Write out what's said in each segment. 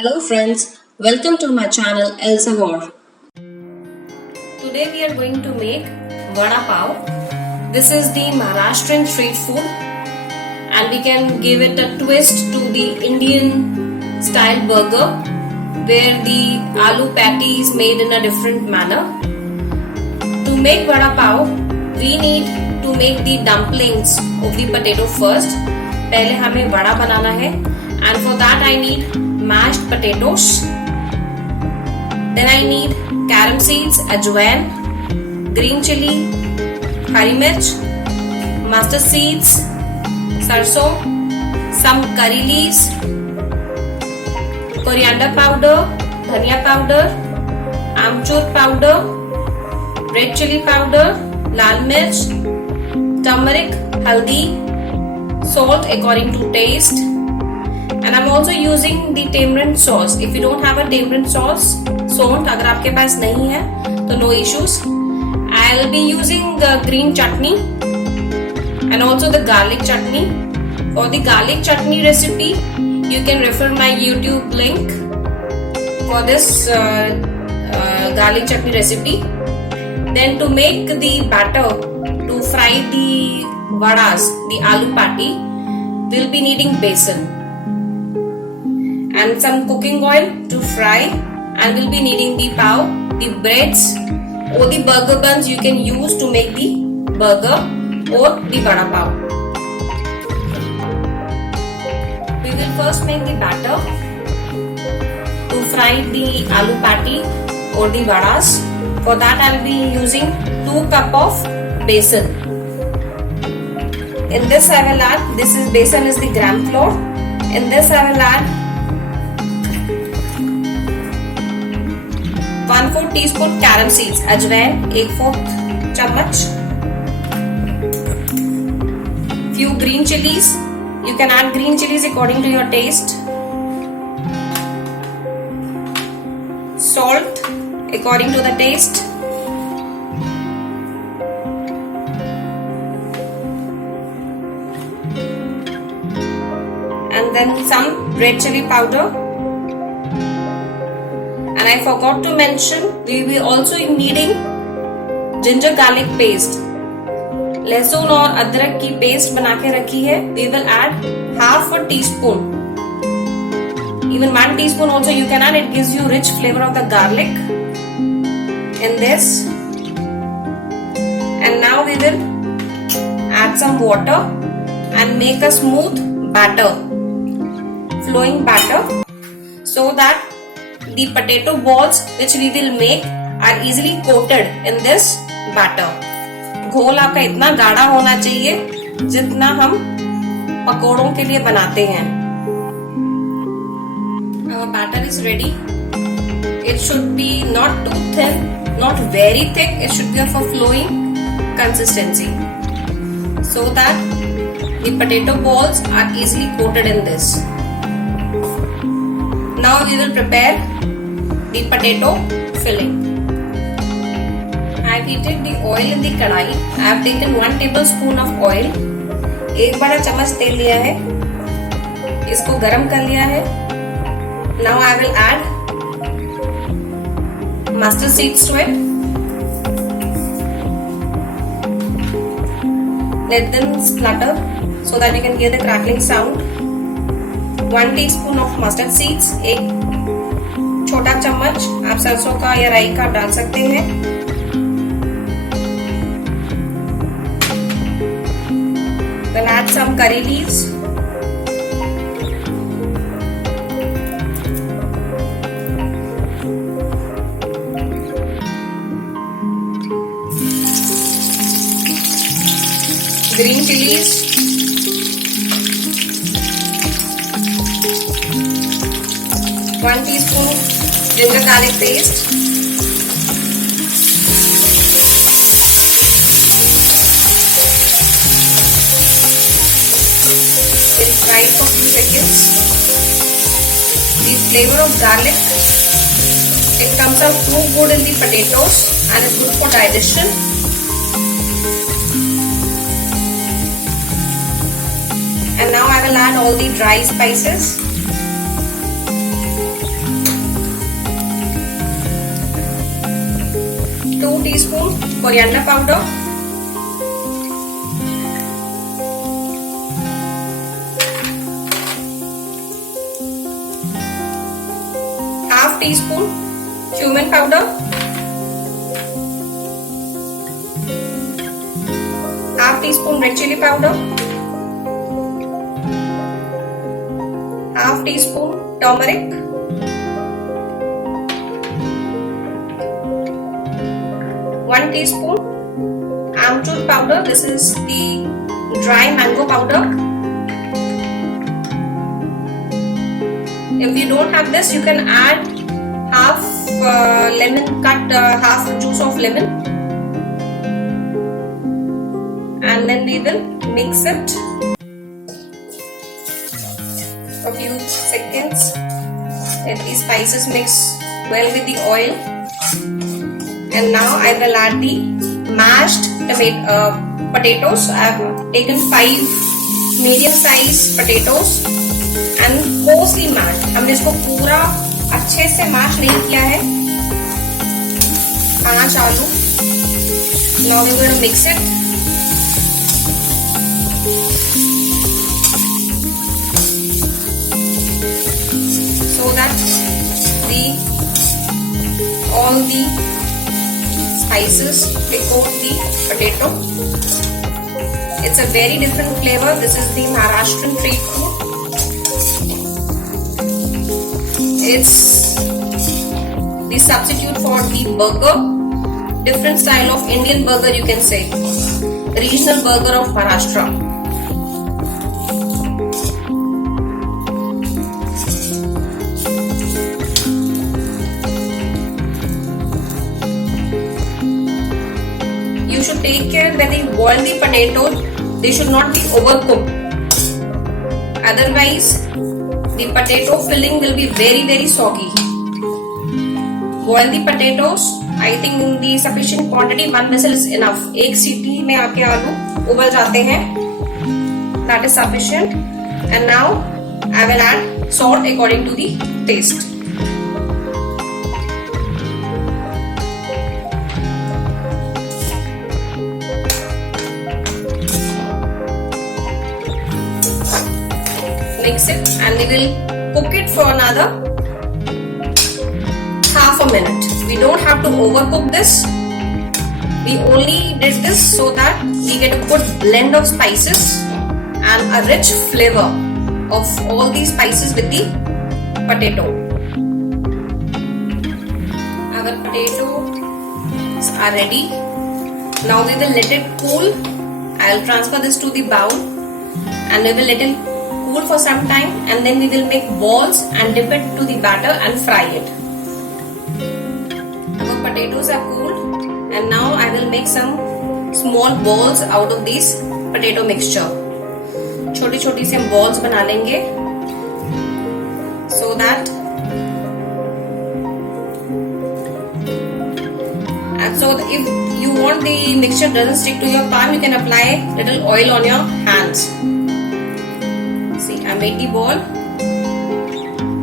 Hello friends, welcome to my channel Elsa War. Today we are going to make vada pav. This is the Maharashtrian street food and we can give it a twist to the Indian style burger where the aloo patty is made in a different manner. To make vada pav, we need to make the dumplings of the potato first. पहले हमें वड़ा बनाना है and for that I need mashed potatoes. Then I need carom seeds, ajwain, green chili, hari mirch, mustard seeds, sarson, some curry leaves, coriander powder, dhania powder, amchur powder, red chili powder, lal mirch, turmeric, haldi, salt according to taste. And I'm also using the tamarind sauce. If you don't have a tamarind sauce, सौंठ अगर आपके पास नहीं है तो no issues. I'll be using the green chutney and also the garlic chutney. For the garlic chutney recipe, you can refer my YouTube link for this garlic chutney recipe. Then to make the batter to fry the vadas, the aloo patty, we'll be needing besan and some cooking oil to fry, and we'll be needing the pav, the breads or the burger buns you can use to make the burger or the vada pav. We will first make the batter to fry the aloo patty or the vadas. For that I will be using 2 cup of besan. In this I will add, besan is the gram flour. In this I will add 1/4 teaspoon carom seeds, ajwain 1/4 chammach, few green chilies. You can add green chilies according to your taste. Salt according to the taste. And then some red chili powder. And I forgot to mention, we will be also needing ginger garlic paste. लहसुन और अदरक की paste बना के रखी है. We will add half a teaspoon. Even 1 teaspoon also you can add. It gives you rich flavor of the garlic in this. And now we will add some water and make a smooth batter, flowing batter, so that the potato balls which we will make are easily coated in this batter. घोल आपका इतना गाढ़ा होना चाहिए जितना हम पकोड़ों के लिए बनाते हैं. Our batter is ready. It should be not too thin, not very thick. It should be of a flowing consistency, so that the potato balls are easily coated in this. Now we will prepare the potato filling. I have heated the oil in the kadai. I have taken 1 tablespoon of oil. 1 बड़ा चम्मच तेल लिया है. इसको गरम कर लिया है. Now I will add mustard seeds to it. Let them splutter so that you can hear the crackling sound. 1 teaspoon of mustard seeds. 1 छोटा चम्मच आप सरसों का या राई का डाल सकते हैं. Then add some curry leaves. Green chilies. One teaspoon ginger garlic paste. We'll fry it for a few seconds. The flavor of garlic, it comes out too good in the potatoes and is good for digestion. And now I will add all the dry spices. teaspoon coriander powder, half teaspoon cumin powder, half teaspoon red chili powder, half teaspoon turmeric, one teaspoon amchur powder. This is the dry mango powder. If you don't have this, you can add half lemon, cut half juice of lemon, and then we will mix it for a few seconds. Let these spices mix well with the oil. And now I will add the mashed potatoes. I have taken 5 medium size potatoes and coarsely mashed. हमने इसको पूरा अच्छे से mash नहीं किया है. 5 आलू. Now we are going to mix it. So that all the spices coat the potato. It's a very different flavor. This is the Maharashtrian street food. It's the substitute for the burger. Different style of Indian burger, you can say. Regional burger of Maharashtra. You should take care when you boil the potatoes, they should not be overcooked. Otherwise, the potato filling will be very soggy. Boil the potatoes. I think in the sufficient quantity, 1 whistle is enough. एक सीटी में आपके आलू उबल जाते हैं. That is sufficient. And now I will add salt according to the taste. Mix it and we will cook it for another half a minute. We don't have to overcook this. We only did this so that we get a good blend of spices and a rich flavor of all these spices with the potato. Our potatoes are ready. Now we will let it cool. I'll transfer this to the bowl and we will let it cool for some time, and then we will make balls and dip it to the batter and fry it. Our potatoes are cooled, and now I will make some small balls out of this potato mixture. छोटी छोटी से हम balls बना लेंगे so that if you want the mixture doesn't stick to your palm, you can apply little oil on your hands. I made the ball.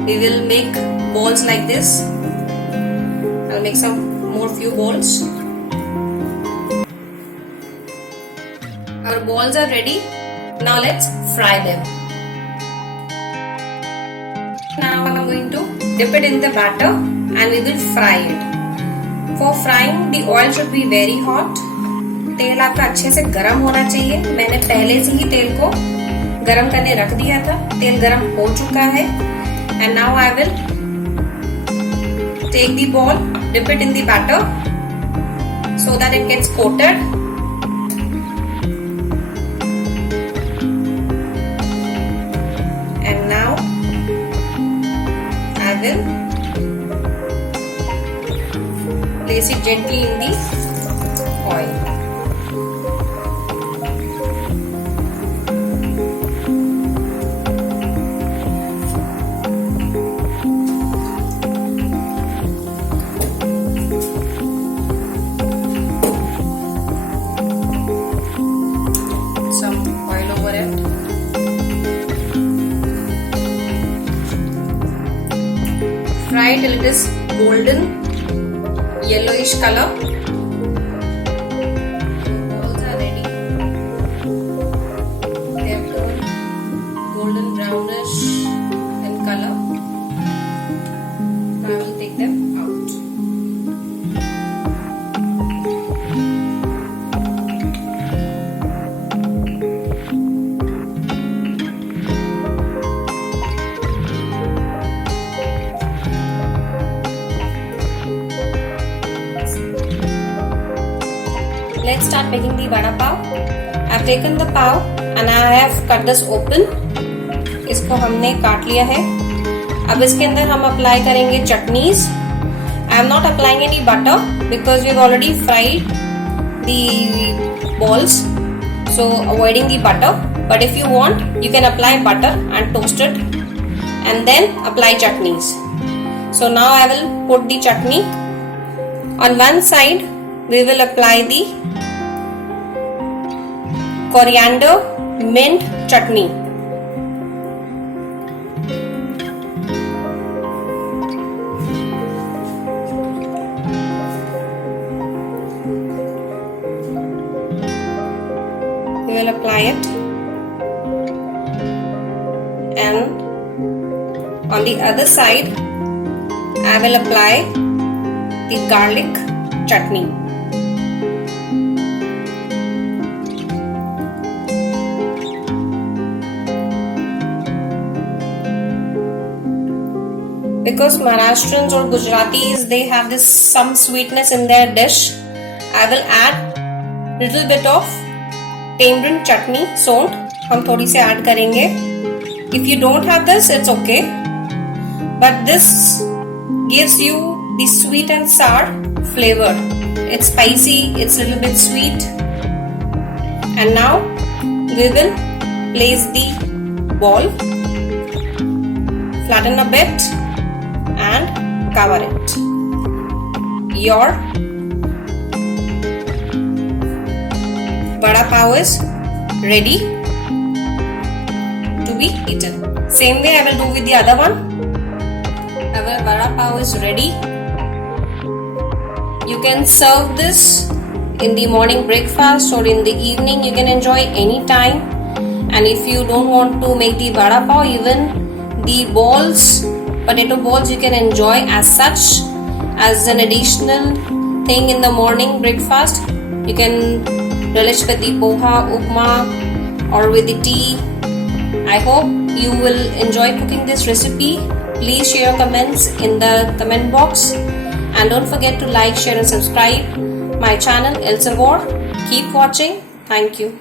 We will make balls like this. I'll make some more few balls. Our balls are ready. Now let's fry them. Now I'm going to dip it in the batter and we will fry it. For frying, the oil should be very hot. तेल आपका अच्छे से गरम होना चाहिए. मैंने पहले से ही तेल को गरम करने रख दिया था. तेल गरम हो चुका है. And now I will take the ball, dip it in the batter so that it gets coated. And now I will place it gently in the oil. Fry till it is golden yellowish color. let's start making the vada pav. I've taken the pav and I have cut this open. इसको हमने काट लिया है. अब इसके अंदर हम apply करेंगे chutneys. I am not applying any butter because we have already fried the balls, so avoiding the butter. But if you want, you can apply butter and toast it, and then apply chutneys. So now I will put the chutney. On one side, we will apply the coriander mint chutney. We will apply it, and on the other side I will apply the garlic chutney. Because Maharashtrians or Gujaratis, they have this some sweetness in their dish, I will add little bit of tamarind chutney, salt. हम थोड़ी से add करेंगे. If you don't have this, it's okay. But this gives you the sweet and sour flavor. It's spicy, it's a little bit sweet. And now we will place the ball, flatten a bit and cover it. Your vada pav is ready to be eaten. Same way I will do with the other one. Our vada pav is ready. You can serve this in the morning breakfast or in the evening. You can enjoy any time. And if you don't want to make the vada pav, even the balls, potato balls, you can enjoy as such as an additional thing in the morning breakfast. You can relish with the poha, upma, or with the tea. I hope you will enjoy cooking this recipe. Please share your comments in the comment box. And don't forget to like, share and subscribe my channel El Sabor. Keep watching. Thank you.